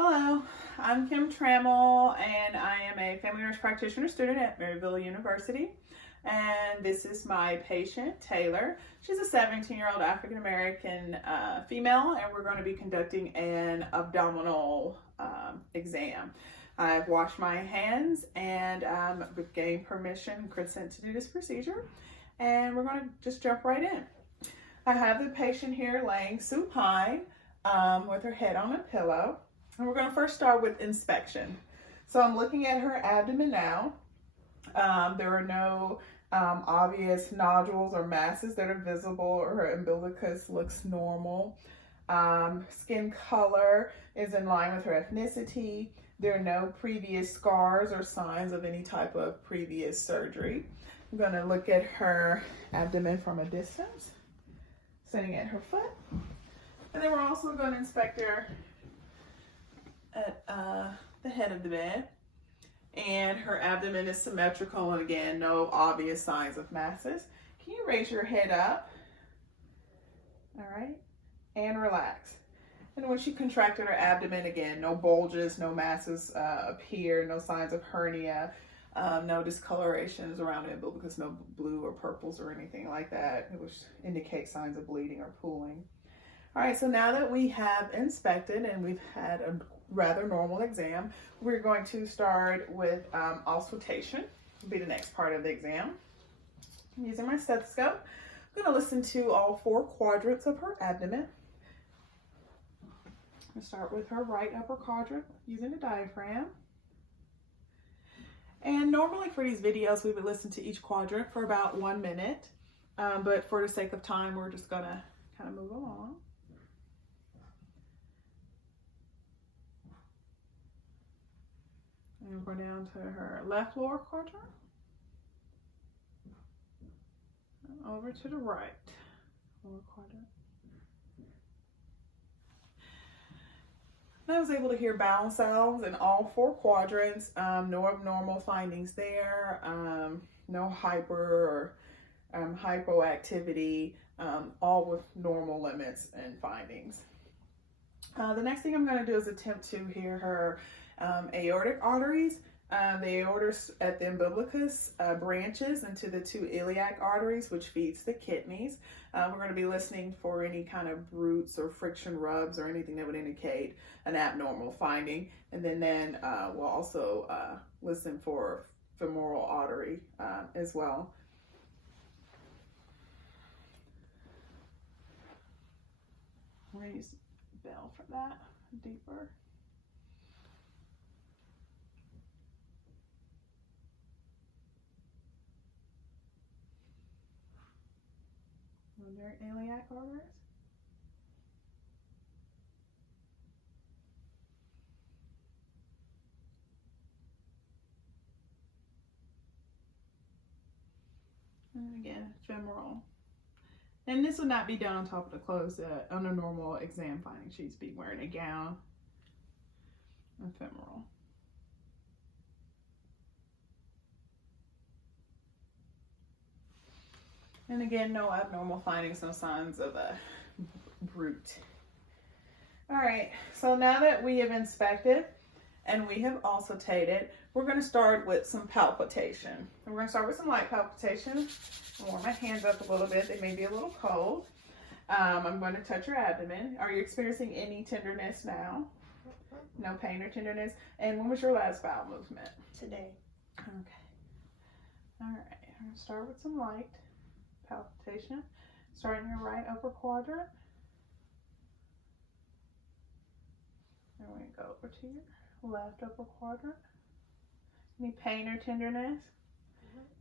Hello, I'm Kim Trammell, and I am a family nurse practitioner student at Maryville University. And this is my patient, Taylor. She's a 17-year-old African-American female, and we're going to be conducting an abdominal exam. I've washed my hands and gained permission and consent to do this procedure. And we're going to just jump right in. I have the patient here laying supine with her head on a pillow. And we're going to first start with inspection. So I'm looking at her abdomen now. There are no obvious nodules or masses that are visible. Her umbilicus looks normal. Skin color is in line with her ethnicity. There are no previous scars or signs of any type of previous surgery. I'm going to look at her abdomen from a distance, sitting at her foot. And then we're also going to inspect her at the head of the bed, and her abdomen is symmetrical, and again, no obvious signs of masses. Can you raise your head up? All right, and relax. And when she contracted her abdomen, again, no bulges, no masses appear, no signs of hernia, no discolorations around the umbilicus, no blue or purples or anything like that, which indicates signs of bleeding or pooling. All right, so now that we have inspected and we've had a rather normal exam, we're going to start with auscultation. Will be the next part of the exam. Using my stethoscope, I'm going to listen to all 4 quadrants of her abdomen. I'm going to start with her right upper quadrant using the diaphragm. And normally for these videos, we would listen to each quadrant for about 1 minute, but for the sake of time, we're just going to kind of move along. And we're down to her left lower quadrant. And over to the right lower quadrant. I was able to hear bowel sounds in all 4 quadrants. No abnormal findings there. No hyper or hypoactivity. All with normal limits and findings. The next thing I'm going to do is attempt to hear her aortic arteries. The aorta at the umbilicus branches into the 2 iliac arteries, which feeds the kidneys. We're going to be listening for any kind of roots or friction rubs or anything that would indicate an abnormal finding. And then we'll also listen for femoral artery as well. We're going to use the bell for that, deeper. Their iliac arteries. And again, femoral. And this would not be done on top of the clothes on a normal exam finding. She'd be wearing a gown. And femoral. And again, no abnormal findings, no signs of a bruit. All right, so now that we have inspected and we have auscultated, we're going to start with some palpation. And we're going to start with some light palpation. I'll warm my hands up a little bit. They may be a little cold. I'm going to touch your abdomen. Are you experiencing any tenderness now? No pain or tenderness? And when was your last bowel movement? Today. Okay. All right, I'm going to start with some light palpitation, starting your right upper quadrant. And we go over to your left upper quadrant. Any pain or tenderness?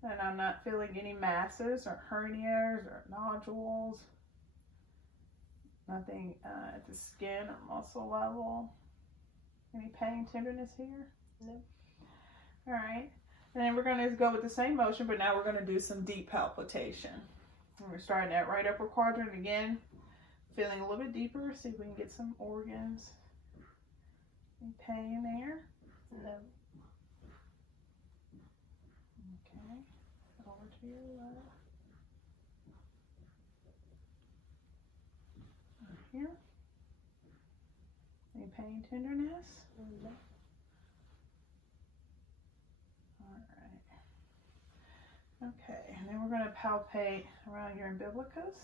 And I'm not feeling any masses or hernias or nodules. Nothing at the skin or muscle level. Any pain, tenderness here? No. All right. And then we're going to go with the same motion, but now we're going to do some deep palpitation. And we're starting that right upper quadrant again, feeling a little bit deeper, see if we can get some organs. Any pain there? No. Okay, over to your left. Right here. Any pain, tenderness? No. All right. Okay, and then we're going to palpate around your umbilicus.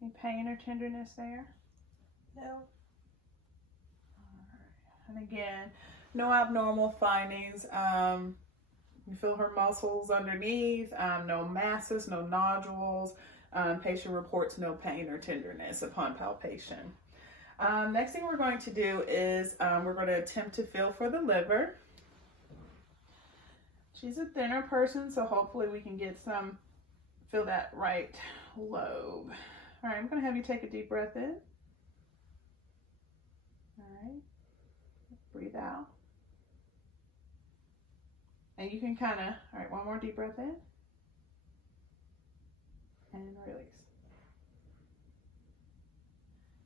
Any pain or tenderness there? No. All right. And again, no abnormal findings. You feel her muscles underneath, no masses, no nodules. Patient reports no pain or tenderness upon palpation. Next thing we're going to do is we're going to attempt to feel for the liver. She's a thinner person, so hopefully we can get feel that right lobe. All right, I'm going to have you take a deep breath in. All right, breathe out. And you can kind of, all right, one more deep breath in. And release.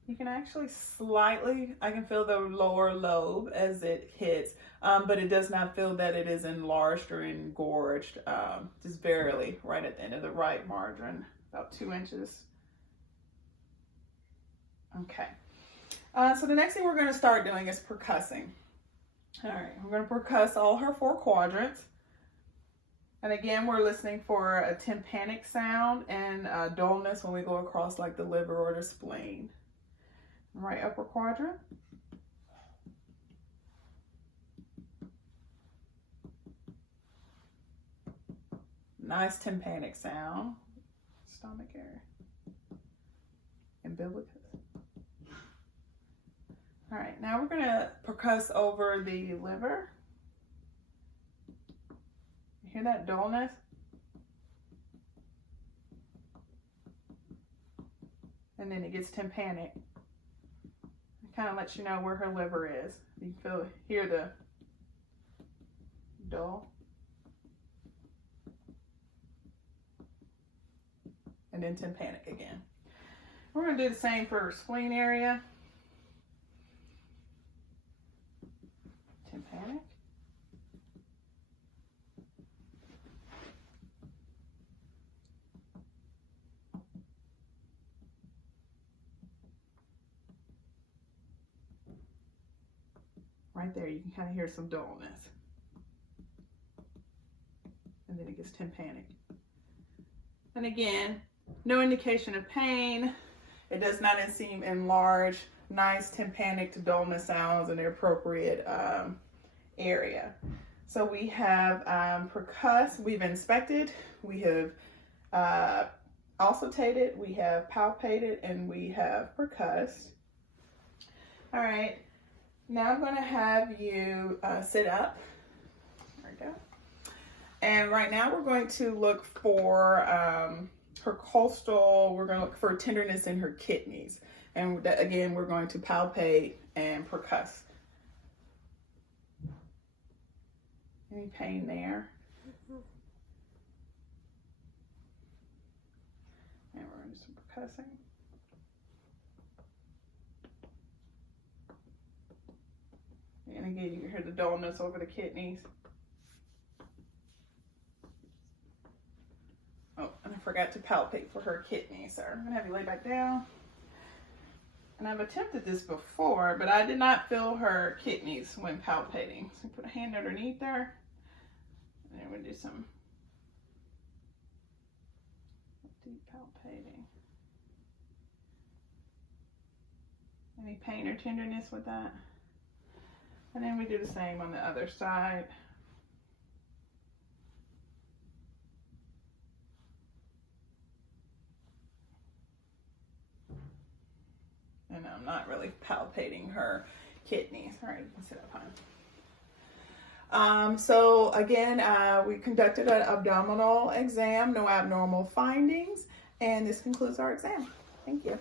You can actually slightly, I can feel the lower lobe as it hits, but it does not feel that it is enlarged or engorged, just barely right at the end of the right margin, about 2 inches. Okay. So the next thing we're going to start doing is percussing. All right, we're going to percuss all her 4 quadrants. And again, we're listening for a tympanic sound and dullness when we go across like the liver or the spleen. Right upper quadrant. Nice tympanic sound. Stomach area. Umbilicus. All right, now we're going to percuss over the liver. You hear that dullness? And then it gets tympanic. It kind of lets you know where her liver is. You can hear the dull. And then tympanic again. We're going to do the same for her spleen area. Tympanic. Right there, you can kind of hear some dullness. And then it gets tympanic. And again, no indication of pain. It does not seem enlarged. Nice tympanic to dullness sounds in the appropriate area. So we have percussed, we've inspected, we have auscultated, we have palpated, and we have percussed. All right, now I'm going to have you sit up. There we go. And right now we're going to look for her coastal, we're going to look for tenderness in her kidneys. And that, again, we're going to palpate and percuss. Any pain there? Mm-hmm. And we're going to do some percussing. And again, you can hear the dullness over the kidneys. Oh, and I forgot to palpate for her kidneys. So I'm going to have you lay back down. And I've attempted this before, but I did not feel her kidneys when palpating. So put a hand underneath there. And then we'll do some deep palpating. Any pain or tenderness with that? And then we do the same on the other side. And I'm not really palpating her kidneys. All right, you can sit up high. So again, we conducted an abdominal exam, no abnormal findings, and this concludes our exam. Thank you.